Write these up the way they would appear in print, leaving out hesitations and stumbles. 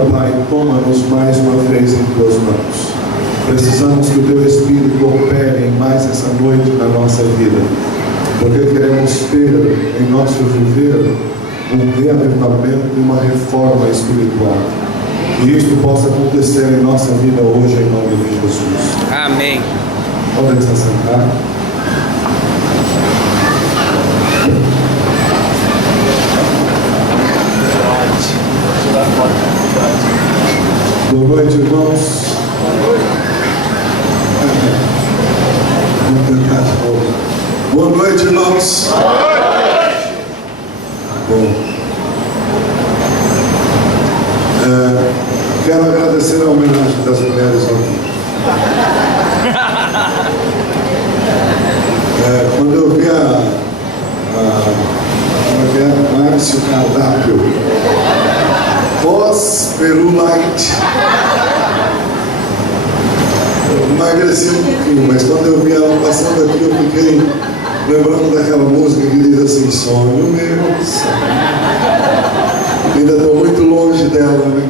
Pai, toma-nos mais uma vez em tuas mãos. Precisamos que o teu Espírito opere mais essa noite na nossa vida, porque queremos ter em nosso viver um reavivamento e uma reforma espiritual. Que isso possa acontecer em nossa vida hoje, em nome de Jesus. Amém. Podem se assentar. Boa noite, irmãos. Vamos tentar de novo. Boa noite, irmãos. Bom. Quero agradecer a homenagem das mulheres aqui. Quando eu vi Márcio Cardápio pós-Perulite, eu emagreci um pouquinho, mas quando eu vi ela passando aqui, eu fiquei lembrando daquela música que diz assim: sonho meu, ainda estou muito longe dela, né?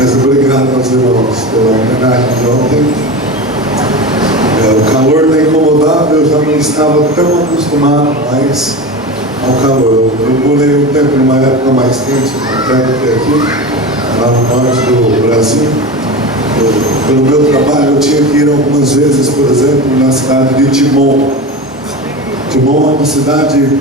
Mas obrigado aos irmãos pela homenagem de ontem. O calor tem incomodado, eu já não estava tão acostumado mais ao calor. Eu morei um tempo numa época mais quente, até do que aqui, lá no norte do Brasil. Pelo meu trabalho, eu tinha que ir algumas vezes, por exemplo, na cidade de Timon. Timon é uma cidade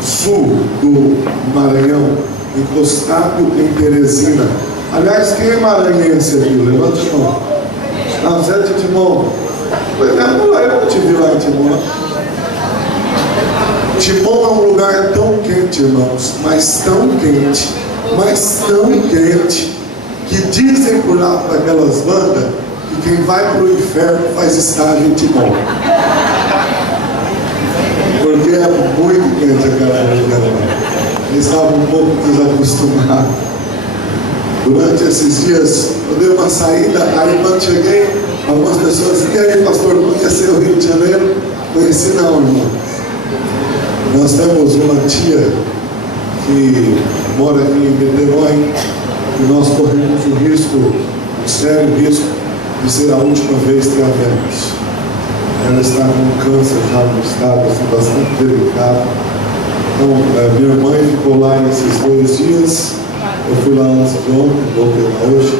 sul do Maranhão, encostado em Teresina. Aliás, quem é maranhense aqui? Levanta a mão. Você é de Timon? Pois é, eu não te vi lá em Timon. Timon é um lugar tão quente, irmãos, mas tão quente, que dizem por lá para aquelas bandas que quem vai para o inferno faz estágio em Timon. Porque é muito quente aquela região. Eles estavam um pouco desacostumados. Durante esses dias, eu dei uma saída, aí quando cheguei, algumas pessoas disseram: e aí, pastor, conheceu o Rio de Janeiro? Conheci não, irmão. Nós temos uma tia que mora aqui em Niterói e nós corremos o risco, o sério risco, de ser a última vez que a vemos. Ela está com câncer já no estado assim, bastante delicado. Então, minha mãe ficou lá esses 2 dias. Eu fui lá antes de ontem, voltei lá hoje.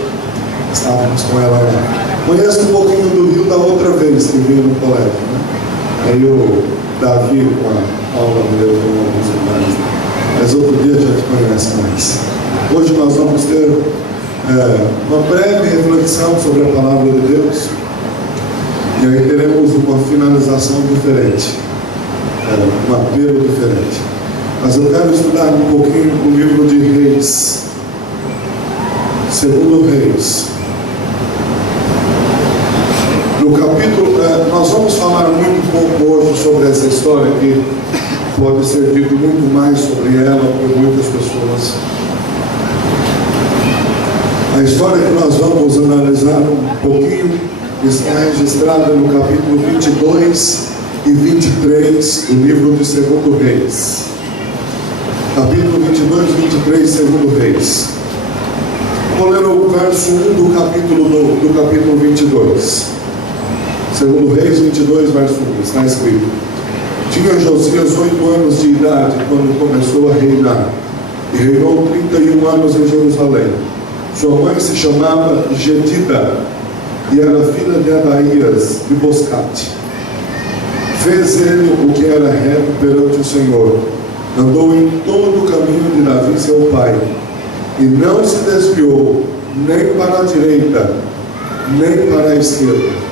Estávamos com ela lá. Conheço um pouquinho do Rio da outra vez que vim no colégio, né? Aí o Davi com a Paula me levou em alguns lugares. Mas outro dia a gente conhece mais. Hoje nós vamos ter uma breve reflexão sobre a palavra de Deus. E aí teremos uma finalização diferente, um apelo diferente. Mas eu quero estudar um pouquinho o livro de Reis, segundo Reis. No capítulo, nós vamos falar muito pouco hoje sobre essa história, que pode ser dito muito mais sobre ela por muitas pessoas. A história que nós vamos analisar um pouquinho está registrada no capítulo 22 e 23 do livro de 2 Reis. Capítulo 22 e 23, 2 Reis. Vou ler o verso 1 do capítulo 22. 2 Reis 22, verso 1, está escrito: tinha Josias 8 anos de idade quando começou a reinar, e reinou 31 anos em Jerusalém. Sua mãe se chamava Jedida, e era filha de Adaías de Boscate. Fez ele o que era reto perante o Senhor, andou em todo o caminho de Davi seu pai, e não se desviou nem para a direita, nem para a esquerda.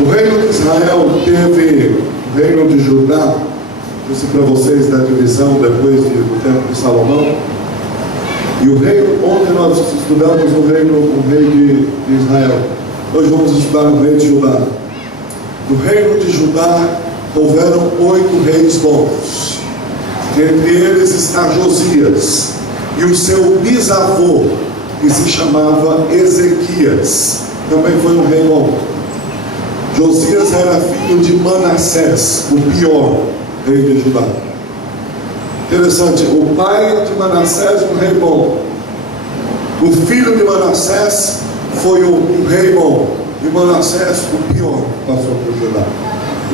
O reino de Israel teve o reino de Judá. Disse para vocês da divisão depois do tempo de Salomão. E o reino, ontem nós estudamos o rei de Israel. Hoje vamos estudar o rei de Judá. No reino de Judá houveram 8 reis bons. Entre eles está Josias e o seu bisavô, que se chamava Ezequias, também foi um rei bom. Josias era filho de Manassés, o pior rei de Judá. Interessante, o pai de Manassés, um rei bom. O filho de Manassés foi um rei bom. E Manassés, o pior, passou por Judá.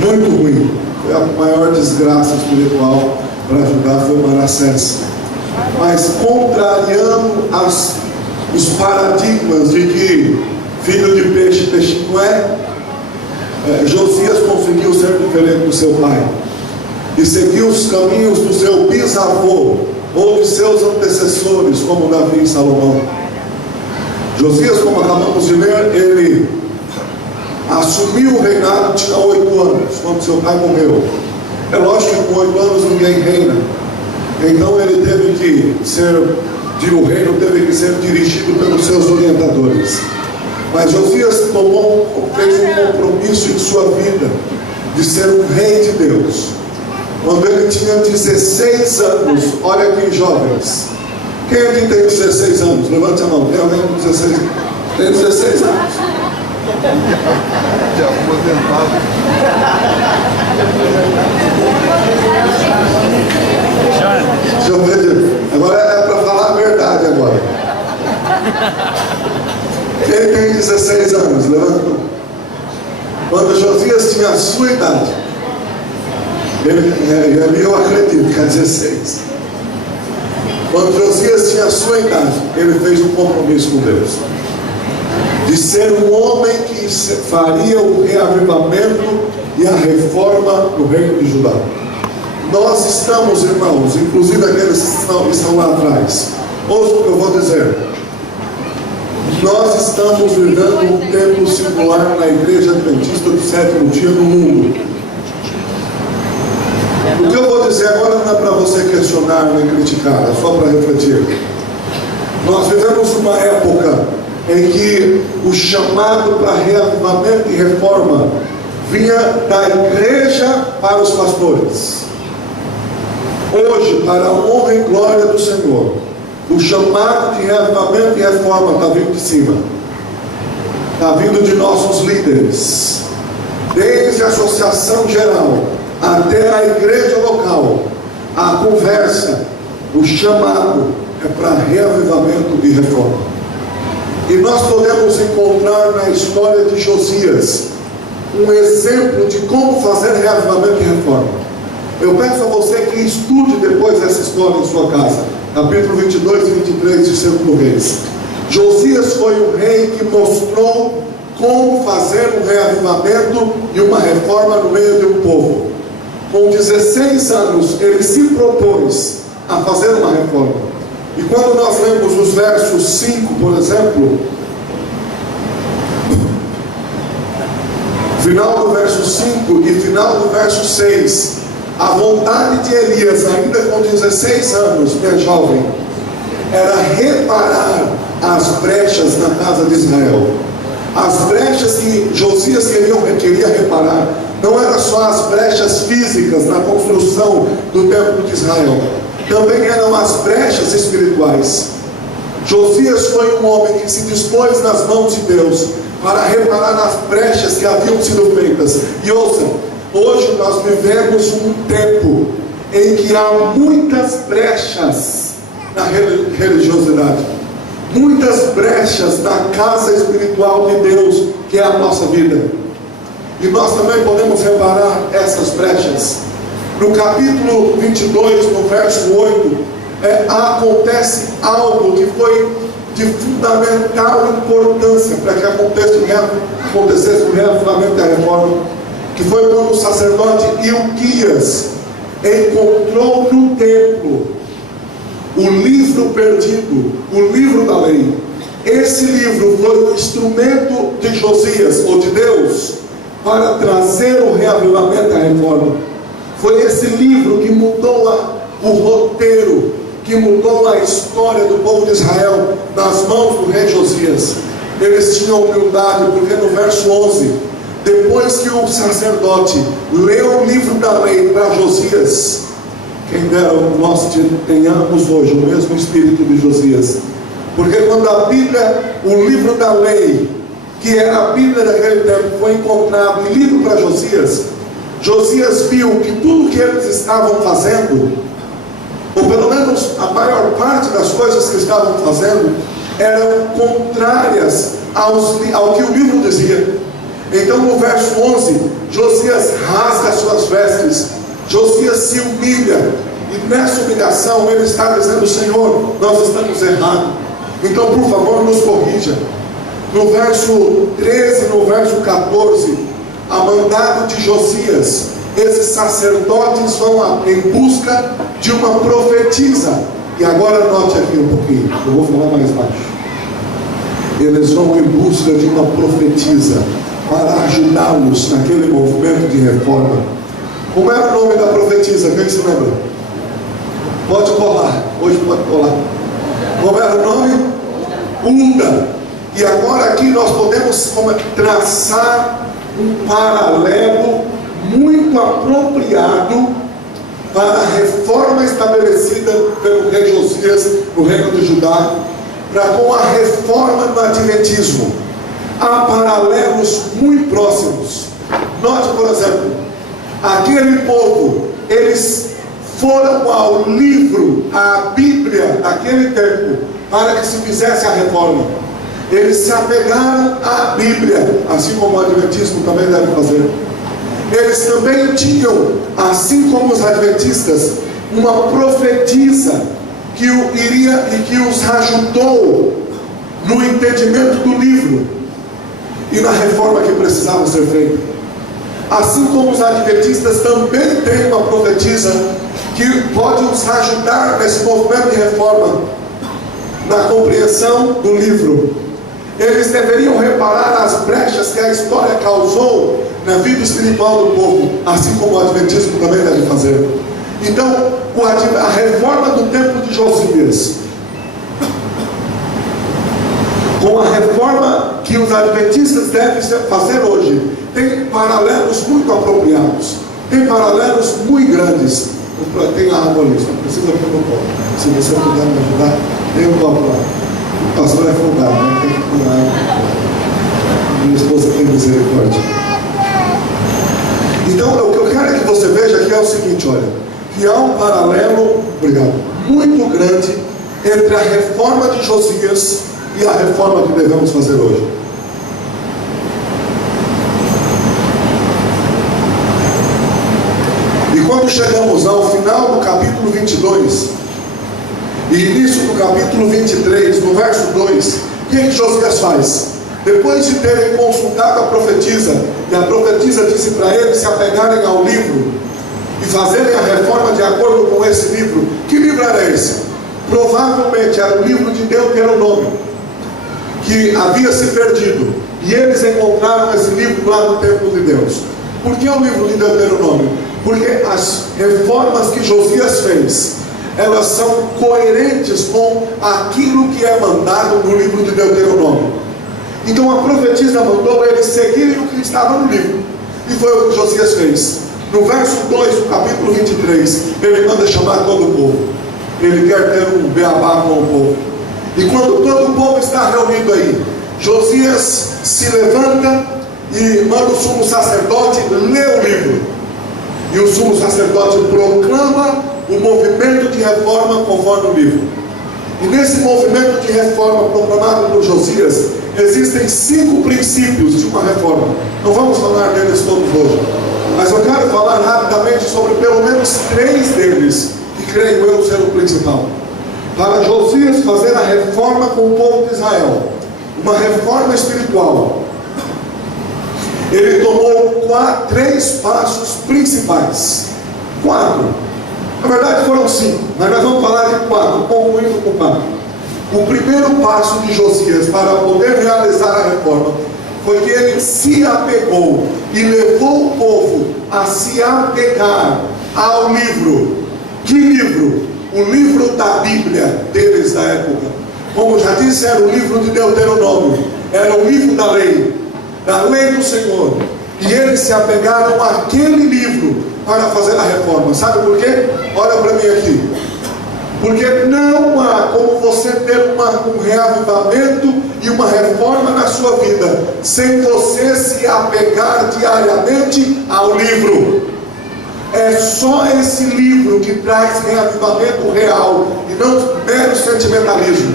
Muito ruim. Foi a maior desgraça espiritual para Judá, foi Manassés. Mas contrariando os paradigmas de que filho de peixe, peixinho Josias conseguiu ser diferente do seu pai e seguiu os caminhos do seu bisavô ou de seus antecessores, como Davi e Salomão. Josias, como acabamos de ler, ele assumiu o reinado, tinha 8 anos, quando seu pai morreu. É lógico que com 8 anos ninguém reina, então ele teve que ser, o reino teve que ser dirigido pelos seus orientadores. Mas Josias fez um compromisso em sua vida de ser um rei de Deus. Quando ele tinha 16 anos, olha aqui, jovens. Quem aqui tem 16 anos? Levante a mão. Tem alguém com 16 anos? Tem 16 anos. Já aposentado. Deixa eu ver. Agora é para falar a verdade agora. Quem tem 16 anos? Levanta a mão. Quando Josias tinha a sua idade, ali eu acredito que é 16. Quando Josias tinha a sua idade, ele fez um compromisso com Deus de ser um homem que faria o reavivamento e a reforma do reino de Judá. Nós estamos, irmãos, inclusive aqueles que estão lá atrás, ouça o que eu vou dizer. Nós estamos vivendo um tempo singular na Igreja Adventista do Sétimo Dia no mundo. O que eu vou dizer agora não é para você questionar nem criticar, é só para refletir. Nós vivemos uma época em que o chamado para reavivamento e reforma vinha da igreja para os pastores. Hoje, para a honra e glória do Senhor, o chamado de reavivamento e reforma está vindo de cima, está vindo de nossos líderes, desde a associação geral até a igreja local. A conversa, o chamado é para reavivamento e reforma. E nós podemos encontrar na história de Josias um exemplo de como fazer reavivamento e reforma. Eu peço a você que estude depois essa história em sua casa, capítulo 22 e 23 de 2 Reis. Josias foi um rei que mostrou como fazer um reavivamento e uma reforma no meio de um povo. Com 16 anos, ele se propôs a fazer uma reforma. E quando nós lemos os versos 5, por exemplo, final do verso 5 e final do verso 6, a vontade de Elias, ainda com 16 anos, minha jovem, era reparar as brechas na casa de Israel. As brechas que Josias queria reparar não eram só as brechas físicas na construção do templo de Israel, também eram as brechas espirituais. Josias foi um homem que se dispôs nas mãos de Deus para reparar as brechas que haviam sido feitas. E ouça, hoje nós vivemos um tempo em que há muitas brechas na religiosidade, muitas brechas na casa espiritual de Deus, que é a nossa vida. E nós também podemos reparar essas brechas. No capítulo 22, no verso 8, acontece algo que foi de fundamental importância para que acontecesse o reavivamento da reforma, que foi quando o sacerdote Ilquias encontrou no templo o livro perdido, o livro da lei. Esse livro foi o instrumento de Josias, ou de Deus, para trazer o reavivamento da reforma. Foi esse livro que mudou o roteiro, que mudou a história do povo de Israel nas mãos do rei Josias. Eles tinham humildade, porque no verso 11, depois que o sacerdote leu o livro da lei para Josias, quem dera nós tenhamos hoje o mesmo espírito de Josias, porque quando a Bíblia, o livro da lei, que era a Bíblia daquele tempo, foi encontrado e lido para Josias, Josias viu que tudo que eles estavam fazendo ou pelo menos a maior parte das coisas que estavam fazendo, eram contrárias ao que o livro dizia. Então no verso 11, Josias rasga suas vestes, Josias se humilha, e nessa humilhação ele está dizendo: Senhor, nós estamos errados, então por favor nos corrija. No verso 13, no verso 14, a mandado de Josias, esses sacerdotes vão em busca de uma profetisa. E agora note aqui um pouquinho, eu vou falar mais baixo. Eles vão em busca de uma profetisa para ajudá-los naquele movimento de reforma. Como era o nome da profetisa? Quem se lembra? Pode colar, hoje pode colar. Como era o nome? Hulda. E agora aqui nós podemos traçar um paralelo muito apropriado para a reforma estabelecida pelo rei Josias no reino de Judá, para com a reforma do adventismo. Há paralelos muito próximos. Note, por exemplo, aquele povo, eles foram ao livro, à Bíblia daquele tempo, para que se fizesse a reforma. Eles se apegaram à Bíblia, assim como o adventismo também deve fazer. Eles também tinham, assim como os adventistas, uma profetisa que iria e que os ajudou no entendimento do livro e na reforma que precisava ser feita. Assim como os adventistas também têm uma profetisa que pode nos ajudar nesse movimento de reforma, na compreensão do livro. Eles deveriam reparar as brechas que a história causou na vida espiritual do povo, assim como o adventismo também deve fazer. Então, a reforma do tempo de Josias, com a reforma que os adventistas devem fazer hoje, tem paralelos muito apropriados, tem paralelos muito grandes. Tem água ali, só precisa pôr no copo. Se você puder me ajudar, tem um copo lá. O pastor é folgado, né? Tem que pôr água. Minha esposa tem misericórdia. Então, o que eu quero que você veja aqui é o seguinte: olha, que há um paralelo, obrigado, muito grande entre a reforma de Josias e a reforma que devemos fazer hoje. E quando chegamos ao final do capítulo 22 e início do capítulo 23, no verso 2, o que Josias faz? Depois de terem consultado a profetisa, e a profetisa disse para eles se apegarem ao livro e fazerem a reforma de acordo com esse livro. Que livro era esse? Provavelmente era o livro de Deuteronômio, que havia se perdido, e eles encontraram esse livro lá no templo de Deus. Por que o livro de Deuteronômio? Porque as reformas que Josias fez, elas são coerentes com aquilo que é mandado no livro de Deuteronômio. Então a profetisa mandou eles seguirem o que estava no livro, e foi o que Josias fez. No verso 2 do capítulo 23, ele manda chamar todo o povo. Ele quer ter um beabá com o povo. E quando todo o povo está reunido aí, Josias se levanta e manda o sumo sacerdote ler o livro. E o sumo sacerdote proclama o movimento de reforma conforme o livro. E nesse movimento de reforma proclamado por Josias, existem 5 princípios de uma reforma. Não vamos falar deles todos hoje, mas eu quero falar rapidamente sobre pelo menos 3 deles, que creio eu ser o principal. Para Josias fazer a reforma com o povo de Israel, uma reforma espiritual, ele tomou 3 passos principais. 4. Na verdade foram 5, mas nós vamos falar de 4, concluindo com 4. O primeiro passo de Josias para poder realizar a reforma foi que ele se apegou e levou o povo a se apegar ao livro. Que livro? O livro da Bíblia deles da época. Como já disse, era o livro de Deuteronômio, era o livro da lei do Senhor. E eles se apegaram àquele livro para fazer a reforma. Sabe por quê? Olha para mim aqui. Porque não há como você ter um reavivamento e uma reforma na sua vida sem você se apegar diariamente ao livro. É só esse livro que traz reavivamento real e não mero sentimentalismo.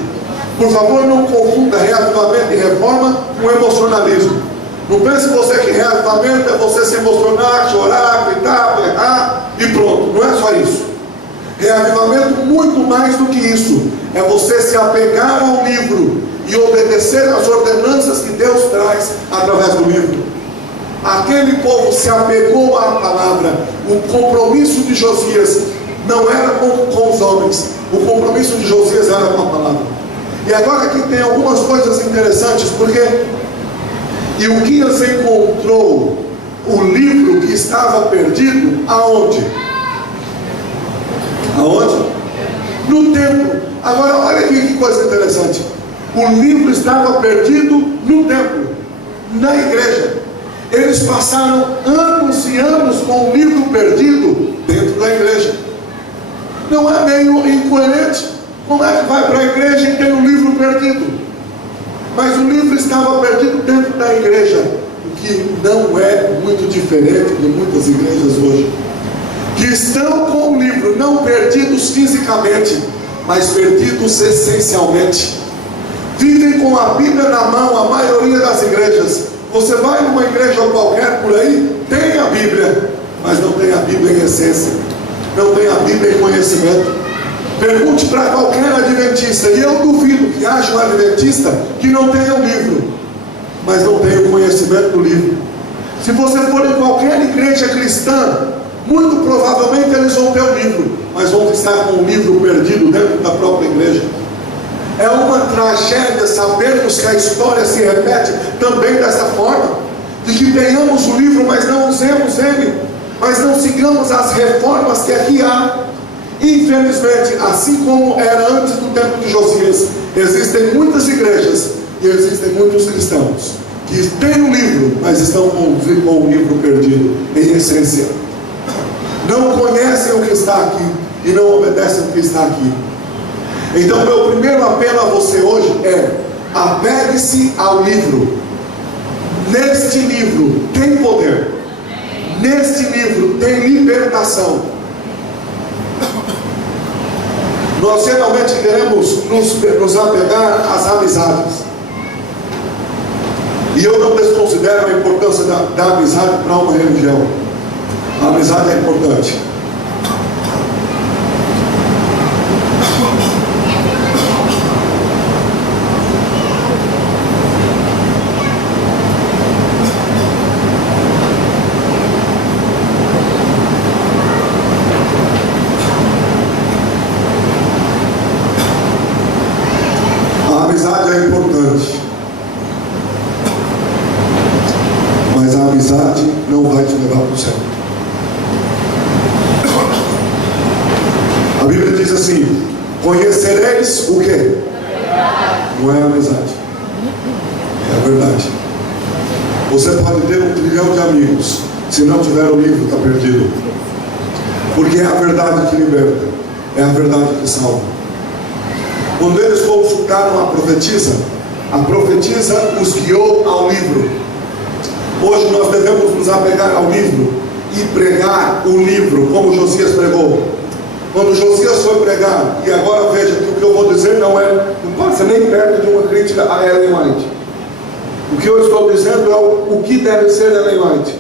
Por favor, não confunda reavivamento e reforma com emocionalismo. Não pense você que reavivamento é você se emocionar, chorar, gritar, berrar e pronto. Não é só isso. Reavivamento muito mais do que isso. É você se apegar ao livro e obedecer às ordenanças que Deus traz através do livro. Aquele povo se apegou à palavra. O compromisso de Josias não era com os homens. O compromisso de Josias era com a palavra. E agora aqui tem algumas coisas interessantes, porque Ilquias encontrou o livro que estava perdido aonde? Aonde? No templo. Agora olha aqui que coisa interessante. O livro estava perdido no templo, na igreja. Eles passaram anos e anos com o livro perdido dentro da igreja. Não é meio incoerente? Como é que vai para a igreja e tem o livro perdido? Mas o livro estava perdido dentro da igreja, o que não é muito diferente de muitas igrejas hoje, que estão com o livro não perdidos fisicamente, mas perdidos essencialmente. Vivem com a Bíblia na mão, a maioria das igrejas. Você vai numa igreja qualquer por aí, tem a Bíblia, mas não tem a Bíblia em essência, não tem a Bíblia em conhecimento. Pergunte para qualquer adventista, e eu duvido que haja um adventista que não tenha o livro, mas não tenha o conhecimento do livro. Se você for em qualquer igreja cristã, muito provavelmente eles vão ter o livro, mas vão estar com o livro perdido dentro da própria igreja. É uma tragédia sabermos que a história se repete também dessa forma, de que tenhamos o livro, mas não usemos ele, mas não sigamos as reformas que aqui há. Infelizmente, assim como era antes do tempo de Josias, existem muitas igrejas e existem muitos cristãos que têm o livro, mas estão com o livro perdido, em essência. Não conhecem o que está aqui e não obedecem o que está aqui. Então, meu primeiro apelo a você hoje é: apegue-se ao livro. Neste livro tem poder, neste livro tem libertação. Nós geralmente queremos nos apegar às amizades, e eu não desconsidero a importância da amizade para uma religião. A amizade é importante. Mas a amizade não vai te levar para o céu. A Bíblia diz assim: conhecereis o quê? Não é a amizade, é a verdade. Você pode ter 1 trilhão de amigos, se não tiver o livro, está perdido. Porque é a verdade que liberta, é a verdade que salva. Quando eles consultaram a profetisa os guiou ao livro. Hoje nós devemos nos apegar ao livro e pregar o livro, como Josias pregou. Quando Josias foi pregar, e agora veja que o que eu vou dizer não passa nem perto de uma crítica a Ellen White. O que eu estou dizendo é o que deve ser Ellen White.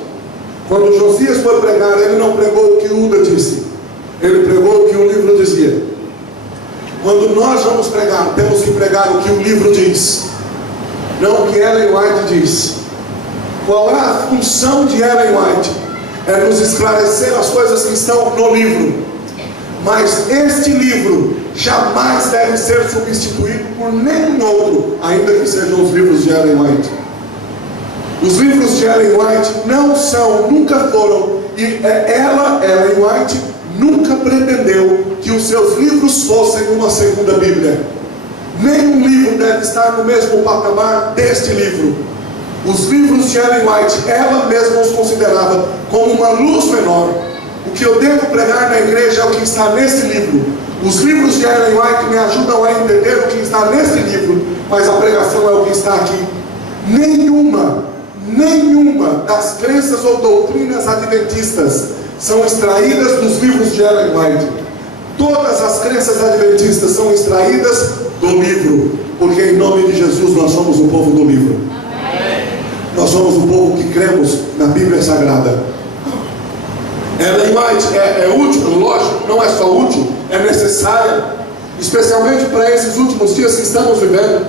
Quando Josias foi pregar, ele não pregou o que Uda disse, ele pregou o que o livro dizia. Quando nós vamos pregar, temos que pregar o que o livro diz, não o que Ellen White diz. Qual é a função de Ellen White? É nos esclarecer as coisas que estão no livro. Mas este livro jamais deve ser substituído por nenhum outro, ainda que sejam os livros de Ellen White. Os livros de Ellen White não são, nunca foram, e Ellen White, nunca pretendeu que os seus livros fossem uma segunda Bíblia. Nenhum livro deve estar no mesmo patamar deste livro. Os livros de Ellen White, ela mesma os considerava como uma luz menor. O que eu devo pregar na igreja é o que está nesse livro. Os livros de Ellen White me ajudam a entender o que está nesse livro, mas a pregação é o que está aqui. Nenhuma das crenças ou doutrinas adventistas são extraídas dos livros de Ellen White. Todas as crenças adventistas são extraídas do livro, porque em nome de Jesus nós somos o povo do livro. Nós somos o povo que cremos na Bíblia Sagrada. Ellen White é útil, lógico, não é só útil, é necessária, especialmente para esses últimos dias que estamos vivendo.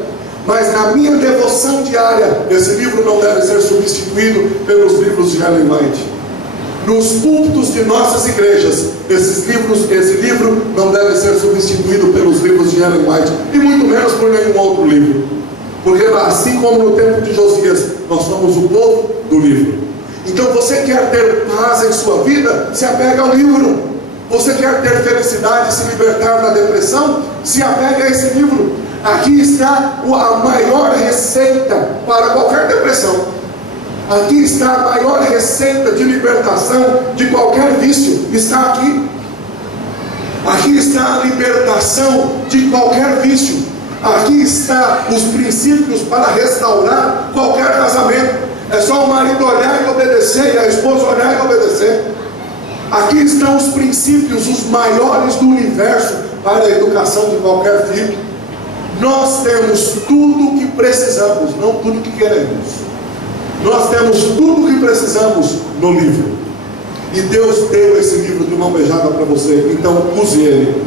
Mas na minha devoção diária, esse livro não deve ser substituído pelos livros de Ellen White. Nos púlpitos de nossas igrejas, esse livro não deve ser substituído pelos livros de Ellen White, e muito menos por nenhum outro livro. Porque assim como no tempo de Josias, nós somos o povo do livro. Então você quer ter paz em sua vida? Se apega ao livro. Você quer ter felicidade, se libertar da depressão? Se apega a esse livro. Aqui está a maior receita para qualquer depressão. Aqui está a maior receita de libertação de qualquer vício. Está aqui. Aqui está a libertação de qualquer vício. Aqui está os princípios para restaurar qualquer casamento. É só o marido olhar e obedecer, e a esposa olhar e obedecer. Aqui estão os princípios, os maiores do universo para a educação de qualquer filho. Nós temos tudo o que precisamos, não tudo o que queremos. Nós temos tudo o que precisamos no livro. E Deus deu esse livro de mão beijada para você, então use ele.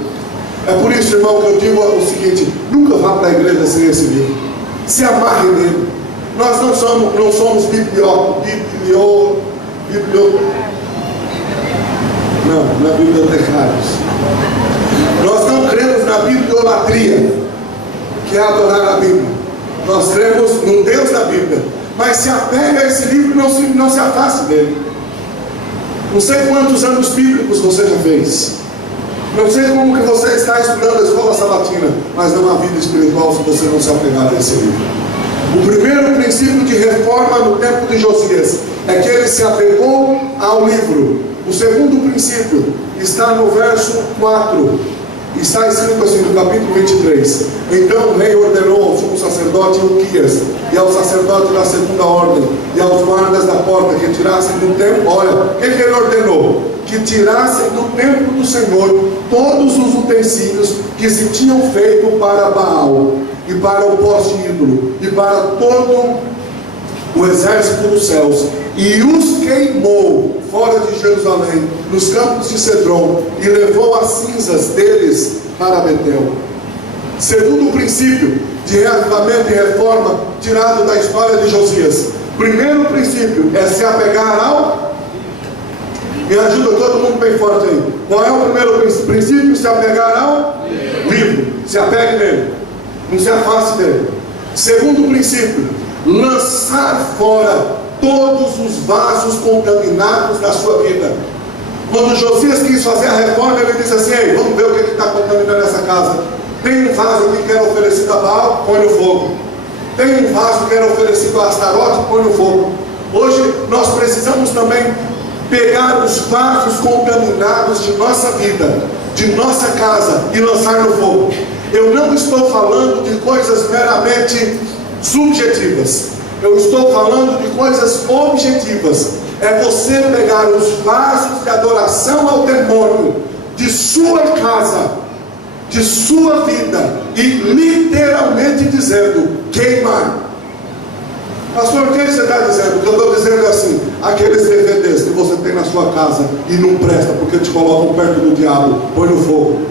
É por isso, irmão, que eu digo o seguinte: nunca vá para a igreja sem esse livro. Se amarre nele. Nós não somos não é bibliotecários. Nós não cremos na bibliolatria, que é adorar a Bíblia. Nós cremos no Deus da Bíblia. Mas se apega a esse livro e não se afaste dele. Não sei quantos anos bíblicos você já fez. Não sei como que você está estudando a escola sabatina, mas não há vida espiritual se você não se apegar a esse livro. O primeiro princípio de reforma no tempo de Josias é que ele se apegou ao livro. O segundo princípio está no verso 4. Está escrito assim no capítulo 23. Então o rei ordenou ao sumo sacerdote Hilquias e ao sacerdote da segunda ordem e aos guardas da porta que tirassem do templo. Olha, o que ele ordenou? Que tirassem do templo do Senhor todos os utensílios que se tinham feito para Baal e para o poste ídolo e para todo o exército dos céus, e os queimou fora de Jerusalém, nos campos de Cedron, e levou as cinzas deles para Betel. Segundo princípio de reavivamento e reforma tirado da história de Josias. Primeiro princípio é se apegar ao... Me ajuda todo mundo bem forte aí. Qual é o primeiro princípio? Se apegar ao livro. Se apegue nele, não se afaste dele. Segundo princípio, lançar fora todos os vasos contaminados da sua vida. Quando Josias quis fazer a reforma, ele disse assim: ei, vamos ver o que está contaminando essa casa. Tem um vaso aqui que era oferecido a Baal, põe no fogo. Tem um vaso que era oferecido a Astarote, põe no fogo. Hoje nós precisamos também pegar os vasos contaminados de nossa vida, de nossa casa, e lançar no fogo. Eu não estou falando de coisas meramente subjetivas. Eu estou falando de coisas objetivas. É você pegar os vasos de adoração ao demônio de sua casa, de sua vida, e literalmente dizendo: queimar. Pastor, o que você está dizendo? O que eu estou dizendo é assim: aqueles DVDs que você tem na sua casa e não presta porque te colocam perto do diabo, põe no fogo.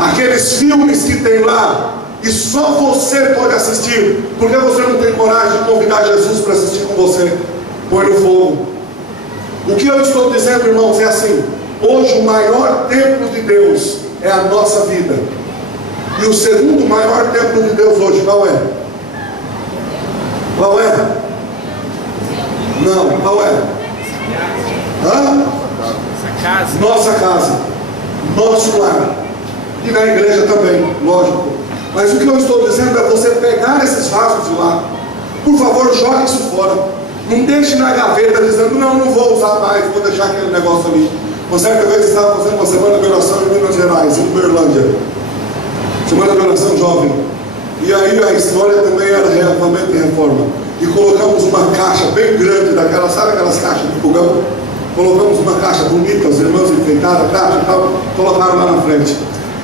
Aqueles filmes que tem lá e só você pode assistir, porque você não tem coragem de convidar Jesus para assistir com você, põe no fogo. O que eu estou dizendo, irmãos, é assim: hoje o maior templo de Deus é a nossa vida. E o segundo maior templo de Deus hoje qual é? Qual é? Não, qual é? Hã? Nossa casa, nosso lar. E na igreja também, lógico. Mas o que eu estou dizendo é você pegar esses vasos de lá. Por favor, jogue isso fora. Não deixe na gaveta dizendo: não vou usar mais, vou deixar aquele negócio ali. Uma certa vez eu estava fazendo uma semana de oração em Minas Gerais, em Uberlândia. Semana de oração jovem. E aí a história também era reavivamento e reforma. E colocamos uma caixa bem grande daquela, sabe aquelas caixas de fogão? colocamos uma caixa bonita, os irmãos enfeitaram a caixa e tal, colocaram lá na frente.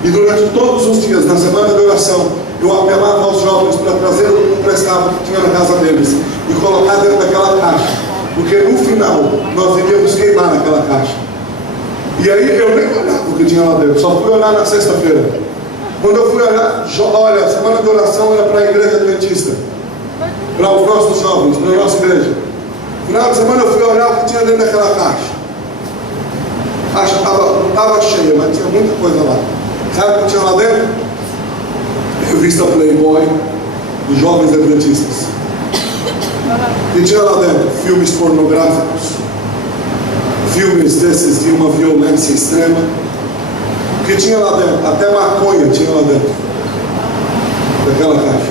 E durante todos os dias, na semana de oração, eu apelava aos jovens para trazer o que emprestava que tinha na casa deles e colocar dentro daquela caixa, porque no final nós iríamos queimar naquela caixa. E aí eu nem olhava o que tinha lá dentro, só fui olhar na sexta-feira. Quando eu fui olhar, olha, a semana de oração era para a igreja adventista, para os nossos jovens, para a nossa igreja. No final de semana eu fui olhar o que tinha dentro daquela caixa. A caixa estava cheia, mas tinha muita coisa lá. Sabe o que tinha lá dentro? Revista Playboy dos jovens adventistas. E tinha lá dentro filmes pornográficos, filmes desses de uma violência extrema. Que tinha lá dentro, até maconha tinha lá dentro daquela caixa.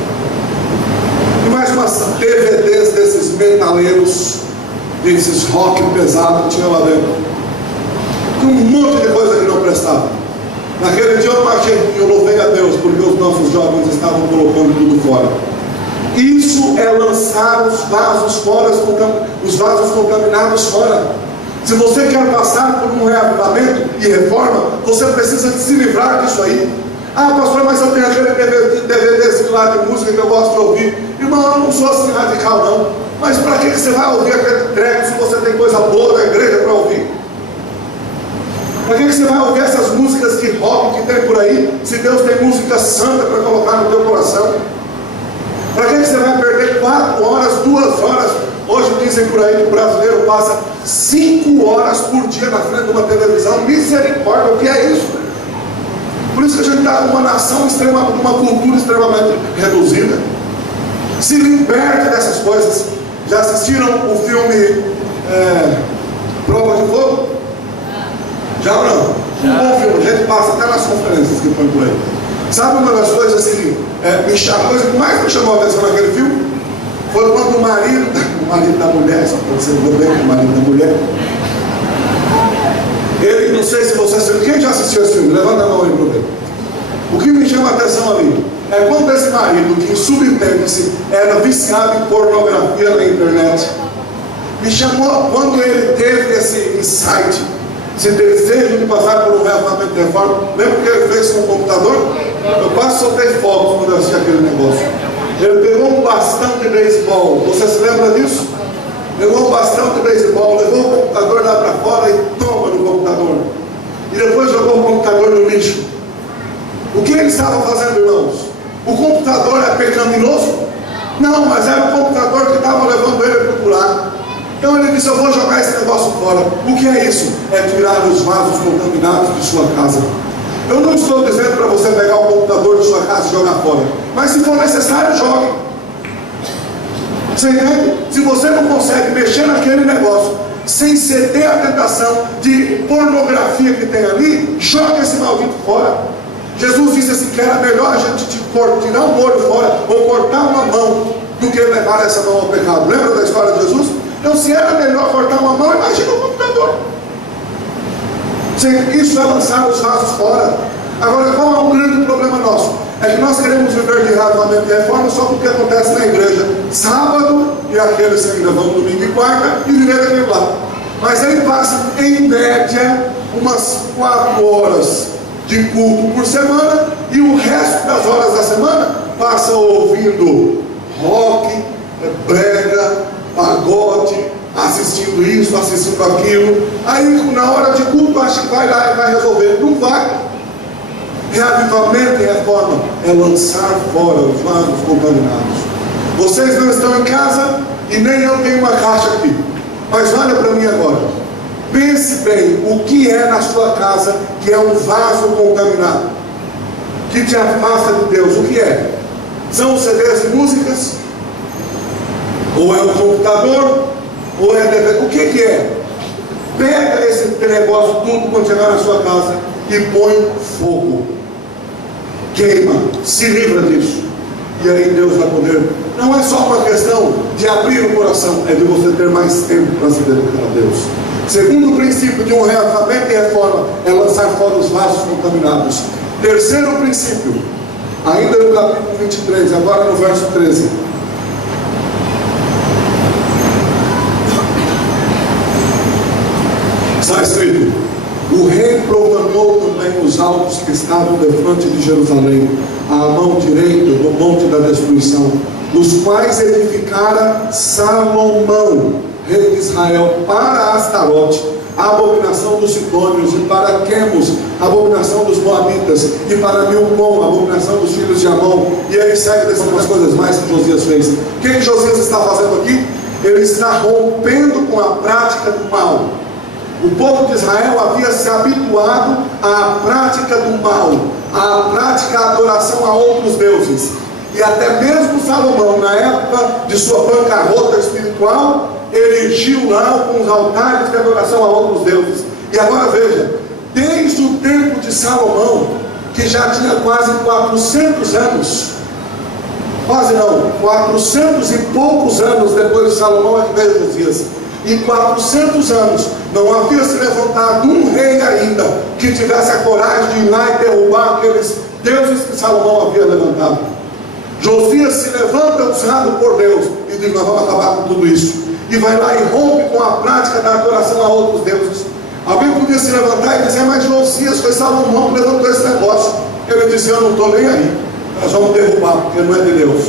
E mais umas DVDs desses metaleiros, desses rock pesado que tinha lá dentro. Tinha um monte de coisa que não prestava. Naquele dia eu louvei a Deus porque os nossos jovens estavam colocando tudo fora. Isso é lançar os vasos fora, os vasos contaminados fora. Se você quer passar por um reavivamento e reforma, você precisa se livrar disso aí. Ah, pastor, mas eu tenho aquele DVDzinho lá de música que eu gosto de ouvir. Irmão, eu não sou assim radical não. Mas para que você vai ouvir aquele treco se você tem coisa boa na igreja para ouvir? Para que você vai ouvir essas músicas de rock que tem por aí, se Deus tem música santa para colocar no teu coração? Para que você vai perder 4 horas, 2 horas? Hoje dizem por aí que o brasileiro passa 5 horas por dia na frente de uma televisão. Misericórdia, o que é isso? Por isso que a gente está uma nação extremamente, uma cultura extremamente reduzida. Se liberte dessas coisas. Já assistiram o filme Prova de Fogo? Já ou não? Um bom filme, a gente passa até nas conferências que põe por aí. Sabe uma das coisas assim, a coisa que mais me chamou a atenção naquele filme? Foi quando o marido da mulher, só pode ser bem o marido da mulher, ele, não sei se você assistiu, quem já assistiu esse filme? Levanta a mão aí para ver. O que me chama a atenção ali é quando esse marido, que subentende-se era viciado em pornografia na internet, me chamou, quando ele teve esse insight, esse desejo de passar por um reavivamento de reforma. Lembra que ele fez com o computador? Eu quase soltei fogos quando eu assisti aquele negócio. Ele pegou um bastão de beisebol. Você se lembra disso? Pegou um bastão de beisebol, levou o computador lá para fora e toma no computador. E depois jogou o computador no lixo. O que ele estava fazendo, irmãos? O computador é pecaminoso? Não, mas era o computador que estava levando ele para o buraco. Então ele disse, eu vou jogar esse negócio fora. O que é isso? É tirar os vasos contaminados de sua casa. Eu não estou dizendo para você pegar o computador de sua casa e jogar fora. Mas se for necessário, jogue. Você entende? Se você não consegue mexer naquele negócio sem ceder à tentação de pornografia que tem ali, joga esse maldito fora. Jesus disse assim, que era melhor a gente tirar um olho fora ou cortar uma mão do que levar essa mão ao pecado. Lembra da história de Jesus? Então, se era melhor cortar uma mão, imagina o computador. Isso é lançar os vasos fora. Agora, qual é o grande problema nosso? É que nós queremos viver de reavivamento e reforma só porque acontece na igreja sábado, e aqueles que ainda vão domingo e quarta, e viver daquele lá. Mas ele passa, em média, umas 4 horas de culto por semana, e o resto das horas da semana passa ouvindo rock, brega, pagode, assistindo isso, assistindo aquilo. Aí na hora de culto acha que vai lá e vai resolver. Não vai. Reavivamento e reforma é lançar fora os vasos contaminados. Vocês não estão em casa e nem eu tenho uma caixa aqui. Mas olha para mim agora. Pense bem o que é na sua casa que é um vaso contaminado, que te afasta de Deus. O que é? São CDs de músicas? Ou é o computador? Ou é DVD? O que é? Pega esse negócio tudo quando chegar na sua casa e põe fogo. Queima. Se livra disso. E aí Deus vai poder. Não é só uma questão de abrir o coração, é de você ter mais tempo para se dedicar a Deus. Segundo princípio de um reavivamento e reforma é lançar fora os vasos contaminados. Terceiro princípio, ainda no capítulo 23, agora no verso 13. altos que estavam defronte de Jerusalém, à mão direita do monte da destruição, os quais edificara Salomão, rei de Israel, para Astarote, a abominação dos sidônios, e para Quemos, a abominação dos moabitas, e para Milcom, a abominação dos filhos de Amon. E aí segue dessas coisas mais que Josias fez. O que Josias está fazendo aqui? Ele está rompendo com a prática do mal. O povo de Israel havia se habituado à prática do mal, à prática da adoração a outros deuses. E até mesmo Salomão, na época de sua bancarrota espiritual, erigiu lá alguns altares de adoração a outros deuses. E agora veja, desde o tempo de Salomão, que já tinha quase 400 anos, quase não, 400 e poucos anos depois de Salomão é que veio Josias. Em 400 anos não havia se levantado um rei ainda que tivesse a coragem de ir lá e derrubar aqueles deuses que Salomão havia levantado. Josias se levanta usado por Deus e diz: nós vamos acabar com tudo isso. E vai lá e rompe com a prática da adoração a outros deuses. Alguém podia se levantar e dizer: mas Josias, foi Salomão que levantou esse negócio. Ele disse: eu não estou nem aí, nós vamos derrubar, porque não é de Deus.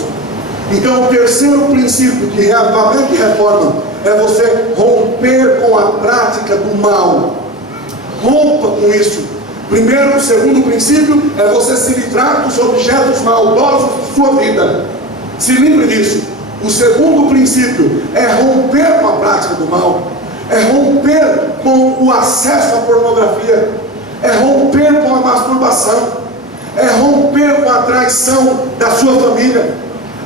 Então o terceiro princípio de reavivamento e reforma é você romper com a prática do mal. Rompa com isso. Primeiro, o segundo princípio é você se livrar dos objetos maldosos de sua vida. Se livre disso. O segundo princípio é romper com a prática do mal, é romper com o acesso à pornografia, é romper com a masturbação, é romper com a traição da sua família,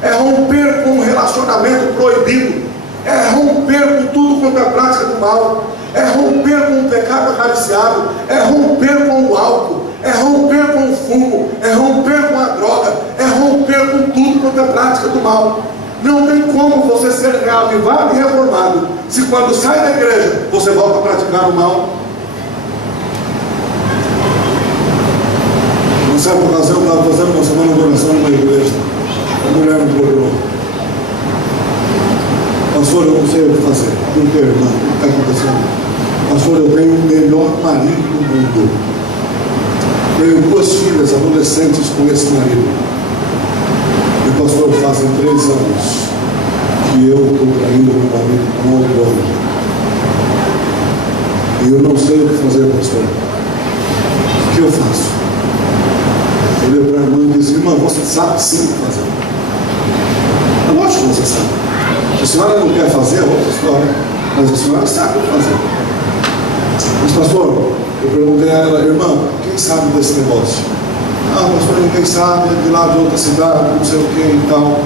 é romper com o relacionamento proibido, é romper com tudo quanto é prática do mal, é romper com o pecado acariciado, é romper com o álcool, é romper com o fumo, é romper com a droga, é romper com tudo quanto é prática do mal. Não tem como você ser reavivado e reformado se quando sai da igreja você volta a praticar o mal. Numa certa ocasião eu estava fazendo uma semana de oração numa igreja. A mulher me procurou: pastor, eu não sei o que fazer. Por que, irmão? O que está acontecendo? Pastor, eu tenho o melhor marido do mundo. Tenho 2 filhas adolescentes com esse marido. E pastor, fazem 3 anos que eu estou traindo meu marido com outro homem. E eu não sei o que fazer, pastor. O que eu faço? Eu olhei para a irmã e disse: irmã, você sabe sim o que fazer. É lógico que você sabe. A senhora não quer fazer, é outra história. Mas a senhora sabe o que fazer. Mas pastor, eu perguntei a ela: irmã, quem sabe desse negócio? Ah, pastor, ninguém sabe, é de lá de outra cidade, não sei o que e tal.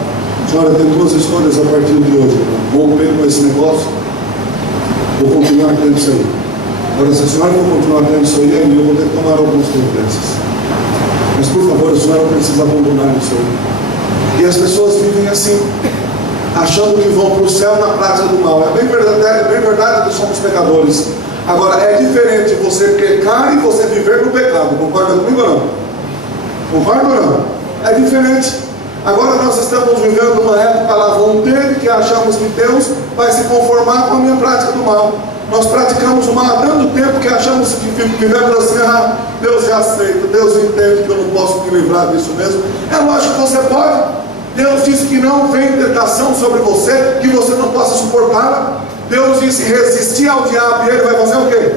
A senhora tem 2 escolhas a partir de hoje: vou romper com esse negócio, vou continuar tendo isso aí. Agora, se a senhora for continuar tendo isso aí, eu vou ter que tomar algumas providências. Mas por favor, a senhora precisa abandonar isso aí. E as pessoas vivem assim, achando que vão para o céu na prática do mal. É bem verdade que somos pecadores. Agora, é diferente você pecar e você viver no pecado. Concorda comigo ou não? Concorda ou não? É diferente. Agora nós estamos vivendo uma época lá vontade que achamos que Deus vai se conformar com a minha prática do mal. Nós praticamos o mal há tanto tempo que achamos que vivemos assim: ah, Deus já aceita, Deus entende que eu não posso me livrar disso mesmo. É lógico que você pode. Deus disse que não vem tentação sobre você que você não possa suportá-la. Deus disse: resistir ao diabo, e ele vai fazer o quê?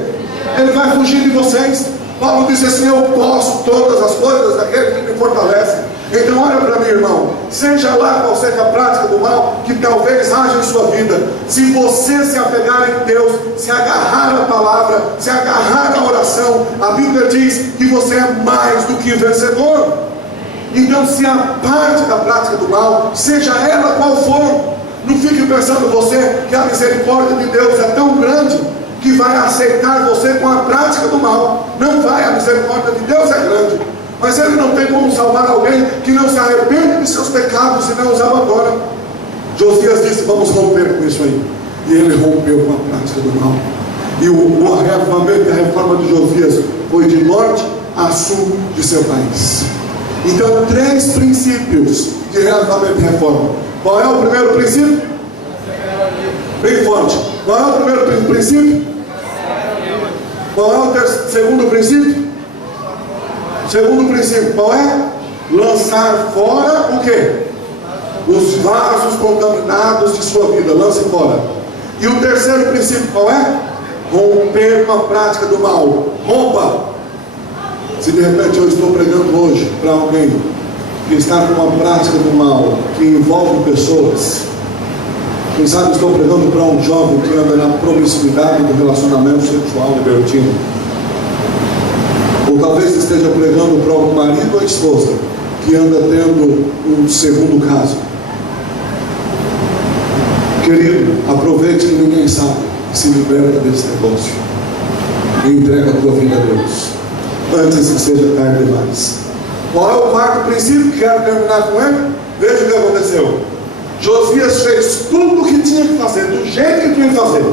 Ele vai fugir de vocês. Paulo disse assim: eu posso todas as coisas daquele que me fortalece. Então olha para mim, irmão, seja lá qual seja a prática do mal que talvez haja em sua vida, se você se apegar em Deus, se agarrar à palavra, se agarrar à oração, a Bíblia diz que você é mais do que vencedor. Então se a parte da prática do mal, seja ela qual for, não fique pensando você que a misericórdia de Deus é tão grande que vai aceitar você com a prática do mal. Não vai, a misericórdia de Deus é grande, mas Ele não tem como salvar alguém que não se arrepende de seus pecados e não os abandona. Josias disse: vamos romper com isso aí. E ele rompeu com a prática do mal. E o reavivamento e a reforma de Josias foi de norte a sul de seu país. Então, 3 princípios de reavivamento e reforma. Qual é o primeiro princípio? Bem forte. Qual é o primeiro princípio? Qual é o segundo princípio? Segundo princípio, qual é? Lançar fora o quê? Os vasos contaminados de sua vida. Lance fora. E o terceiro princípio, qual é? Romper com a prática do mal. Rompa. Se de repente eu estou pregando hoje para alguém que está com uma prática do mal, que envolve pessoas, quem sabe estou pregando para um jovem que anda na promiscuidade do relacionamento sexual libertino, ou talvez esteja pregando para um marido ou esposa que anda tendo um segundo caso. Querido, aproveite que ninguém sabe, se liberta desse negócio e entrega a tua vida a Deus antes que seja tarde demais. Qual é o quarto princípio que quero terminar com ele? Veja o que aconteceu. Josias fez tudo o que tinha que fazer, do jeito que tinha que fazer.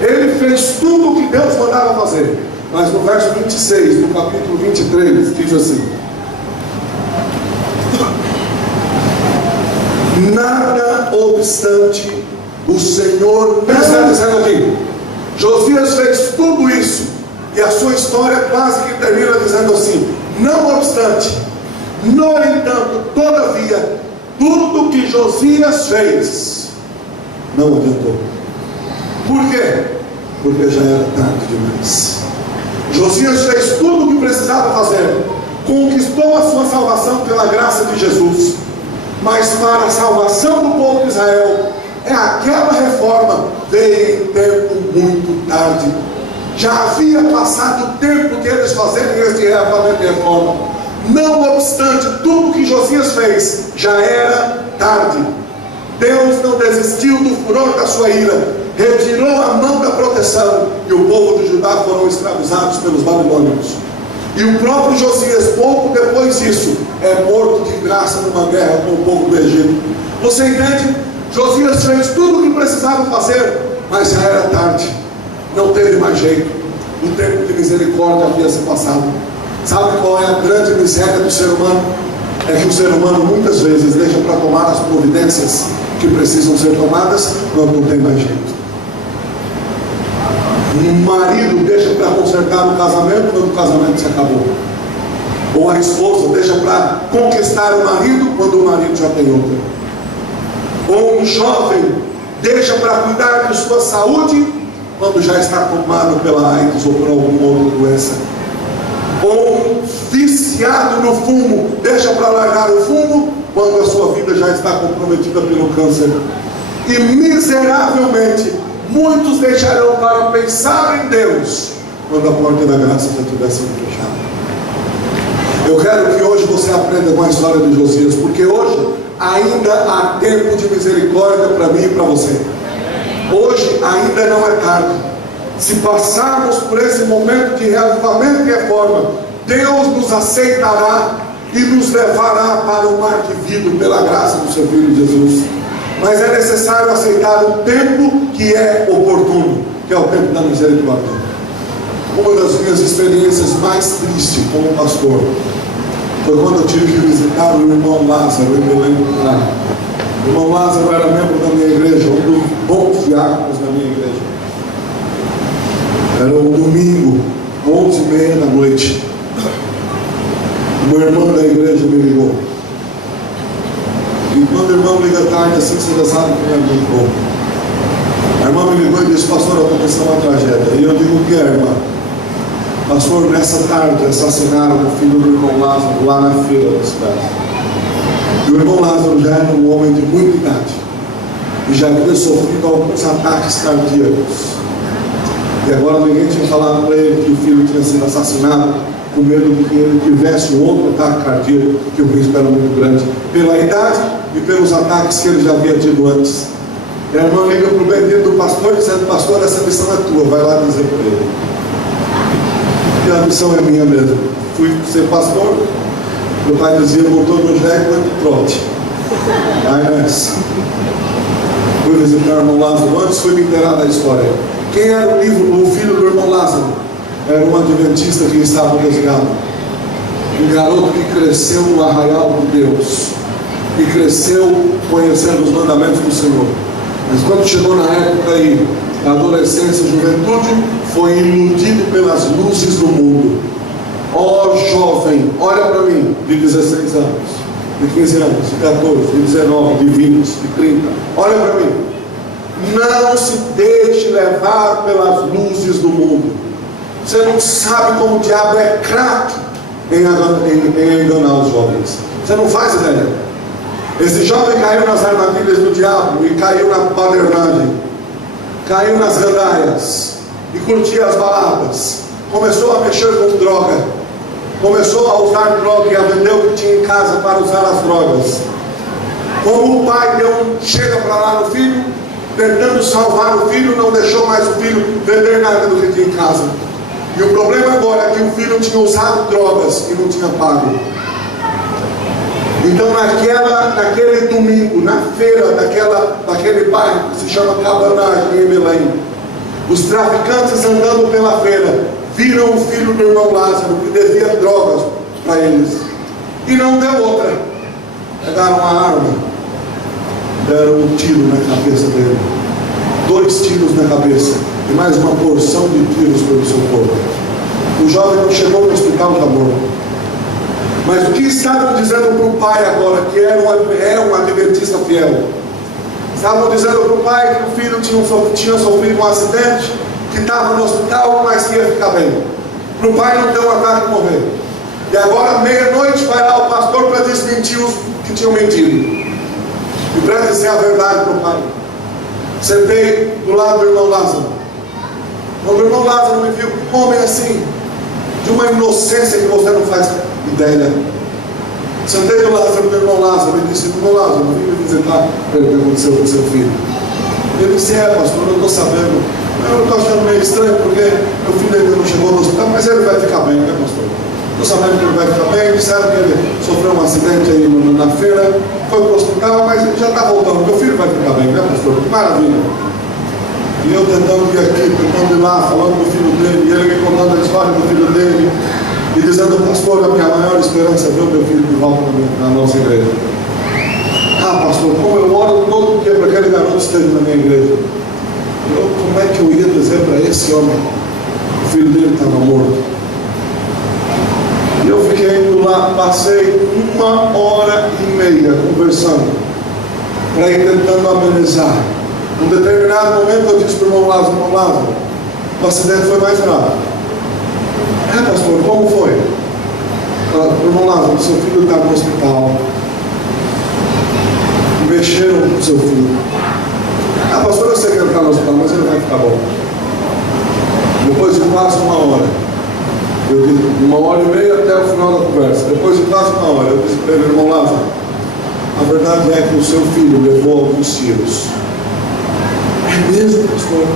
Ele fez tudo o que Deus mandava fazer. Mas no verso 26, do capítulo 23, diz assim: nada obstante, o Senhor não está dizendo aqui. Josias fez tudo isso, e a sua história quase que termina dizendo assim: não obstante, no entanto, todavia, tudo que Josias fez não adiantou. Por quê? Porque já era tarde demais. Josias fez tudo o que precisava fazer, conquistou a sua salvação pela graça de Jesus, mas para a salvação do povo de Israel, aquela reforma veio em tempo muito tarde. Já havia passado o tempo de eles fazerem esse reforma. Não obstante tudo que Josias fez, já era tarde. Deus não desistiu do furor da sua ira, retirou a mão da proteção, e o povo de Judá foram escravizados pelos babilônios. E o próprio Josias, pouco depois disso, é morto de graça numa guerra com o povo do Egito. Você entende? Josias fez tudo o que precisava fazer, mas já era tarde. Não teve mais jeito. O tempo de misericórdia havia se passado. Sabe qual é a grande miséria do ser humano? É que o ser humano muitas vezes deixa para tomar as providências que precisam ser tomadas quando não tem mais jeito. Um marido deixa para consertar o casamento quando o casamento se acabou. Ou a esposa deixa para conquistar o marido quando o marido já tem outro. Ou um jovem deixa para cuidar de sua saúde quando já está tomado pela AIDS ou por alguma outra doença. Ou um viciado no fumo deixa para largar o fumo quando a sua vida já está comprometida pelo câncer. E miseravelmente muitos deixarão para pensar em Deus quando a porta da graça já estiver sendo fechada. Eu quero que hoje você aprenda com a história de Josias, porque hoje ainda há tempo de misericórdia para mim e para você. Hoje ainda não é tarde. Se passarmos por esse momento de reavivamento e reforma, Deus nos aceitará e nos levará para o mar de vida pela graça do seu Filho Jesus. Mas é necessário aceitar o tempo que é oportuno, que é o tempo da misericórdia. Uma das minhas experiências mais tristes como pastor foi quando eu tive que visitar o irmão Lázaro em Belém do Pará. O irmão Lázaro era membro da minha igreja, um dos bons diáconos da minha igreja. Era um domingo, 11h30 da noite. Uma irmã da igreja me ligou. E quando o irmão liga tarde assim, você já sabe que não é muito bom. A irmã me ligou e disse: pastor, aconteceu uma tragédia. E eu digo: o que é, irmã? Pastor, nessa tarde assassinaram o filho do irmão Lázaro lá na feira da cidade. E o irmão Lázaro já era um homem de muita idade e já havia sofrido alguns ataques cardíacos. E agora ninguém tinha falado para ele que o filho tinha sido assassinado, com medo de que ele tivesse um outro ataque cardíaco, que o risco era muito grande, pela idade e pelos ataques que ele já havia tido antes. E a irmã liga para o bendito do pastor, dizendo: pastor, essa missão é tua, vai lá dizer para ele. E a missão é minha mesmo. Fui ser pastor, meu pai dizia: voltou no jegue, vai de trote. Vai nessa. Fui visitar o irmão Lázaro, antes fui me inteirar da história. Quem era o filho do irmão Lázaro? Era um adventista que estava desviado. Um garoto que cresceu no arraial de Deus, que cresceu conhecendo os mandamentos do Senhor. Mas quando chegou na época aí, da adolescência e juventude, foi iludido pelas luzes do mundo. Ó jovem, olha para mim, de 16 anos, de 15 anos, de 14, de 19, de 20, de 30, olha para mim. Não se deixe levar pelas luzes do mundo. Você não sabe como o diabo é craque em enganar os jovens. Você não faz ideia. Esse jovem caiu nas armadilhas do diabo e caiu na padernagem, caiu nas gandaias e curtia as baladas. Começou a mexer com droga, começou a usar droga e a vender o que tinha em casa para usar as drogas. Como o pai deu um chega para lá no filho, tentando salvar o filho, não deixou mais o filho vender nada do que tinha em casa. E o problema agora é que o filho tinha usado drogas e não tinha pago. Então naquele domingo, na feira daquele bairro que se chama Cabanagem, em Belém, os traficantes andando pela feira viram o filho do irmão Lázaro, que devia drogas para eles, e não deu outra. Pegaram uma arma, deram um tiro na cabeça dele, 2 tiros na cabeça e mais uma porção de tiros pelo seu corpo. O jovem não chegou no hospital, está morto. Mas o que estavam dizendo para o pai agora, que era um adventista fiel? Estavam dizendo para o pai que o filho tinha sofrido um acidente, que estava no hospital, mas que ia ficar bem. Para o pai não deu um ataque e morrer. E agora, meia-noite, vai lá o pastor para desmentir os que tinham mentido. E para dizer a verdade para o pai. Sentei do lado do irmão Lázaro. Quando o irmão Lázaro me viu, um homem assim, de uma inocência que você não faz ideia. Sentei do Lázaro, do irmão Lázaro, e disse: irmão Lázaro, eu vim me visitar pelo que aconteceu com seu filho. Ele disse: pastor, eu estou sabendo. Eu estou achando meio estranho porque meu filho ainda não chegou no hospital, mas ele vai ficar bem, né, pastor? Estou sabendo que ele vai ficar bem. Disseram que ele sofreu um acidente aí na feira, foi para o hospital, mas ele já está voltando. Meu filho vai ficar bem, né, pastor? Que maravilha. E eu tentando ir aqui, tentando ir lá, falando do filho dele, e ele me contando a história do filho dele, e dizendo: pastor, a minha maior esperança é ver o meu filho de volta na nossa igreja. Pastor, como eu oro todo dia para aquele garoto esteja na minha igreja. Como é que eu ia dizer para esse homem que o filho dele estava morto? E eu fiquei indo lá, passei 1h30 conversando, para ir tentando amenizar. Num determinado momento eu disse para o irmão Lázaro, o acidente foi mais grave. Pastor, como foi? Irmão Lázaro, seu filho está no hospital. Mexeram com seu filho. Pastor, eu sei que ele está no hospital, mas ele vai ficar bom. Depois de quase 1 hora, eu disse, 1h30 até o final da conversa. Depois de quase 1 hora, eu disse para ele: irmão Lázaro, a verdade é que o seu filho levou alguns tiros. É mesmo, pastor?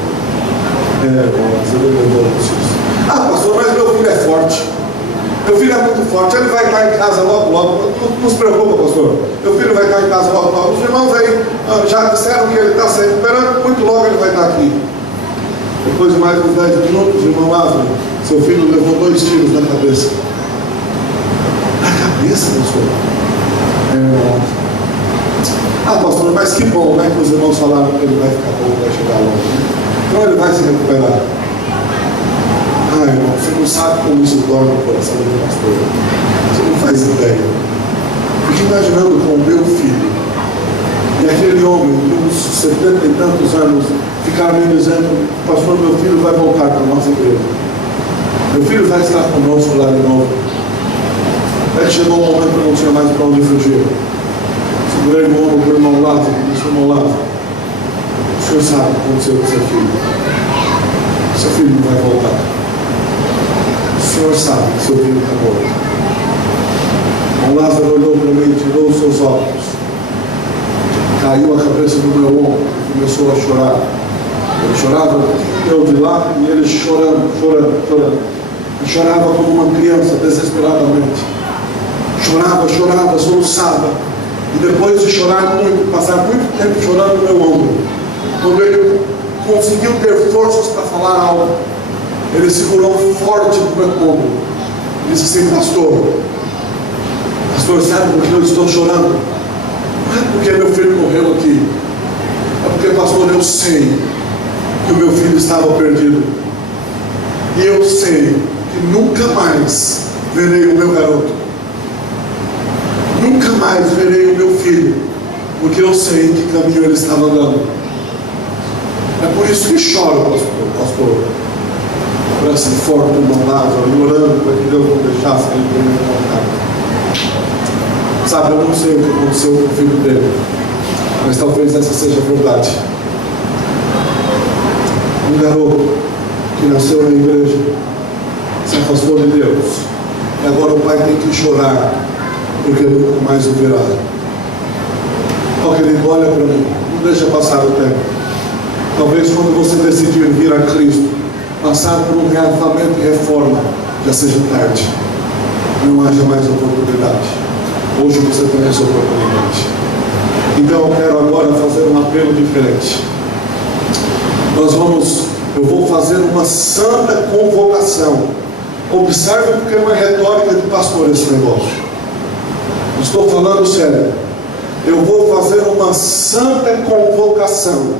Irmão Lázaro, ele levou alguns tiros. Pastor, mas meu filho é forte. Meu filho é muito forte, ele vai estar em casa logo, logo. Não se preocupa, pastor. Meu filho vai estar em casa logo, logo. Os irmãos aí já disseram que ele está se recuperando, muito logo ele vai estar aqui. Depois de mais uns 10 minutos, irmão Lázaro, seu filho levou 2 tiros na cabeça. Na cabeça, pastor? Irmão Lázaro. Pastor, mas que bom, né? Que os irmãos falaram que ele vai ficar bom, vai chegar logo. Então ele vai se recuperar. Irmão, você não sabe como isso dói no coração do pastor. Você não faz ideia. Fique imaginando com o meu filho e aquele homem de uns 70 e tantos anos ficar me dizendo: pastor, meu filho vai voltar para a nossa igreja. Meu filho vai estar conosco lá de novo. Aí chegou um momento que eu não tinha mais para onde fugir. Segurei o ombro do irmão Lázaro e disse: irmão Lázaro, o senhor sabe o que aconteceu com seu filho. Seu filho não vai voltar. O senhor sabe que seu filho está morto. O Lázaro olhou para mim, tirou os seus óculos, caiu a cabeça no meu ombro e começou a chorar. Ele chorava, eu de lá, e ele chorando. E chorava como uma criança, desesperadamente. Chorava, soluçava. E depois de chorar muito, passar muito tempo chorando no meu ombro, quando ele conseguiu ter forças para falar algo, ele segurou forte no meu ombro e disse assim: pastor, sabe por que eu estou chorando? Não é porque meu filho morreu aqui, é porque, pastor, eu sei que o meu filho estava perdido, e eu sei que nunca mais verei o meu garoto. Nunca mais verei o meu filho, porque eu sei em que caminho ele estava andando. É por isso que choro, pastor. Para ser forte do irmão Lázaro, orando para que Deus não deixasse ele primeiro contato. Sabe, eu não sei o que aconteceu com o filho dele, mas talvez essa seja a verdade. Um garoto que nasceu na igreja, se afastou de Deus, e agora o pai tem que chorar, porque nunca mais o verá. Ó, querido, olha para mim, não deixa passar o tempo. Talvez quando você decidir vir a Cristo, passar por um reavivamento e reforma, já seja tarde. Não haja mais oportunidade. Hoje você tem essa oportunidade. Então eu quero agora fazer um apelo diferente. Eu vou fazer uma santa convocação. Observe porque é uma retórica de pastor esse negócio. Estou falando sério. Eu vou fazer uma santa convocação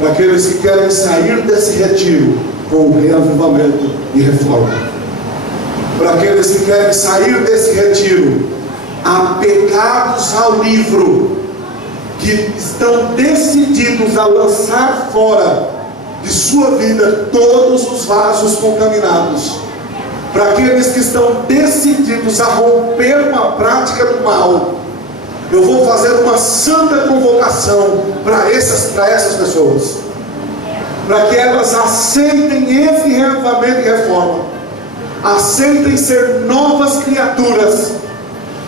para aqueles que querem sair desse retiro com reavivamento e reforma. Para aqueles que querem sair desse retiro apegados ao livro, que estão decididos a lançar fora de sua vida todos os vasos contaminados. Para aqueles que estão decididos a romper uma prática do mal, eu vou fazer uma santa convocação para essas pessoas, para que elas aceitem esse reavivamento e reforma, aceitem ser novas criaturas,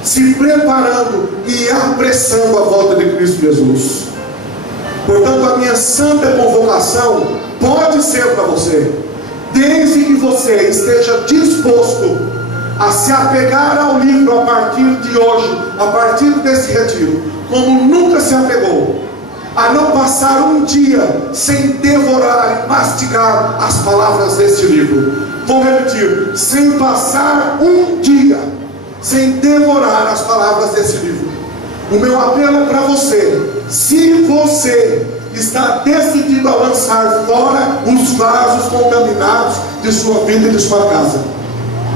se preparando e apressando a volta de Cristo Jesus. Portanto, a minha santa convocação pode ser para você, desde que você esteja disposto a se apegar ao livro a partir de hoje, a partir desse retiro, como nunca se apegou, a não passar um dia sem devorar e mastigar as palavras deste livro. Vou repetir: sem passar um dia sem devorar as palavras desse livro. O meu apelo é para você: se você está decidido a lançar fora os vasos contaminados de sua vida e de sua casa,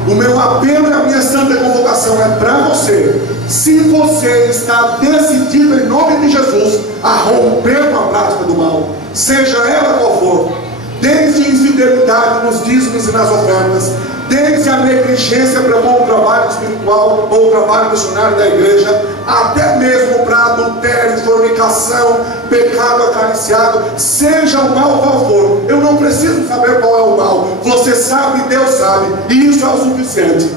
o meu apelo e a minha santa convocação é para você: se você está decidido em nome de Jesus a romper com a prática do mal, seja ela qual for, desde a infidelidade nos dízimos e nas ofertas, desde a negligência para o trabalho espiritual ou o trabalho missionário da igreja, até mesmo para adultério, fornicação, pecado acariciado, seja o mal qual for. Eu não preciso saber qual é o mal, você sabe, Deus sabe, e isso é o suficiente.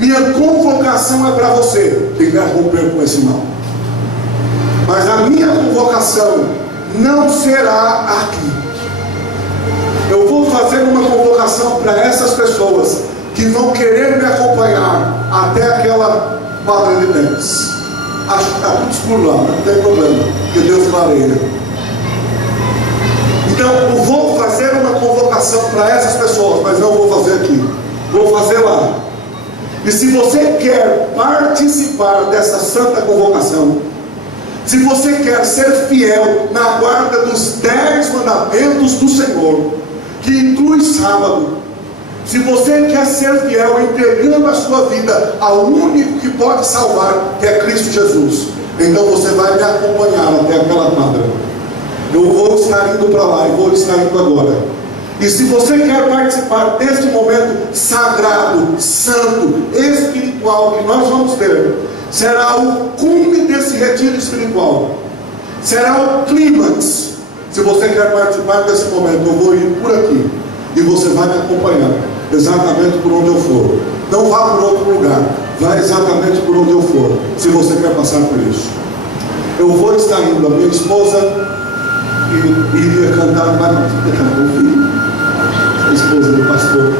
Minha convocação é para você que quer romper com esse mal, mas a minha convocação não será aqui. Eu vou fazer uma convocação para essas pessoas que vão querer me acompanhar até aquela quadra de tênis. Acho que está tudo escuro lá, não tem problema, porque Deus clareia. Então eu vou fazer uma convocação para essas pessoas, mas não vou fazer aqui, vou fazer lá. E se você quer participar dessa santa convocação, se você quer ser fiel na guarda dos 10 mandamentos do Senhor, que inclui sábado, se você quer ser fiel entregando a sua vida ao único que pode salvar, que é Cristo Jesus, então você vai me acompanhar até aquela quadra. Eu vou estar indo para lá e vou estar indo agora. E se você quer participar deste momento sagrado, santo, espiritual que nós vamos ter, será o cume desse retiro espiritual, será o clímax. Se você quer participar desse momento, eu vou ir por aqui e você vai me acompanhar exatamente por onde eu for. Não vá por outro lugar, vá exatamente por onde eu for, se você quer passar por isso. Eu vou estar indo, a minha esposa iria cantar, a esposa do pastor.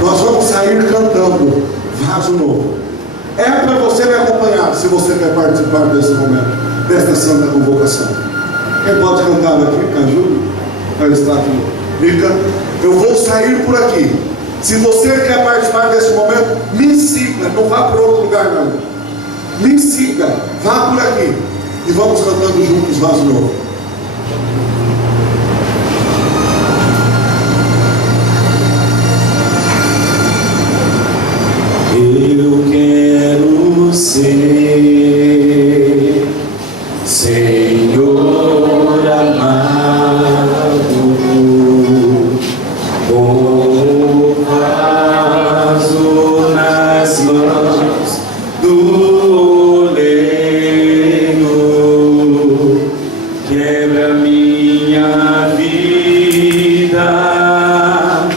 Nós vamos sair cantando Vaso Novo. É para você me acompanhar, se você quer participar desse momento, desta santa convocação. Quem pode cantar aqui? Me ajuda? Ela está aqui. Rica, eu vou sair por aqui. Se você quer participar desse momento, me siga. Não vá para outro lugar não. Me siga. Vá por aqui. E vamos cantando juntos Vaso Novo. vida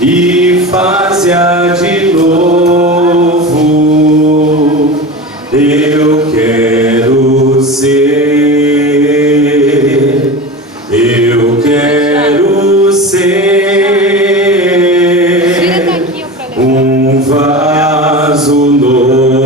e faz-a de novo. Eu quero ser, eu quero ser um vaso novo.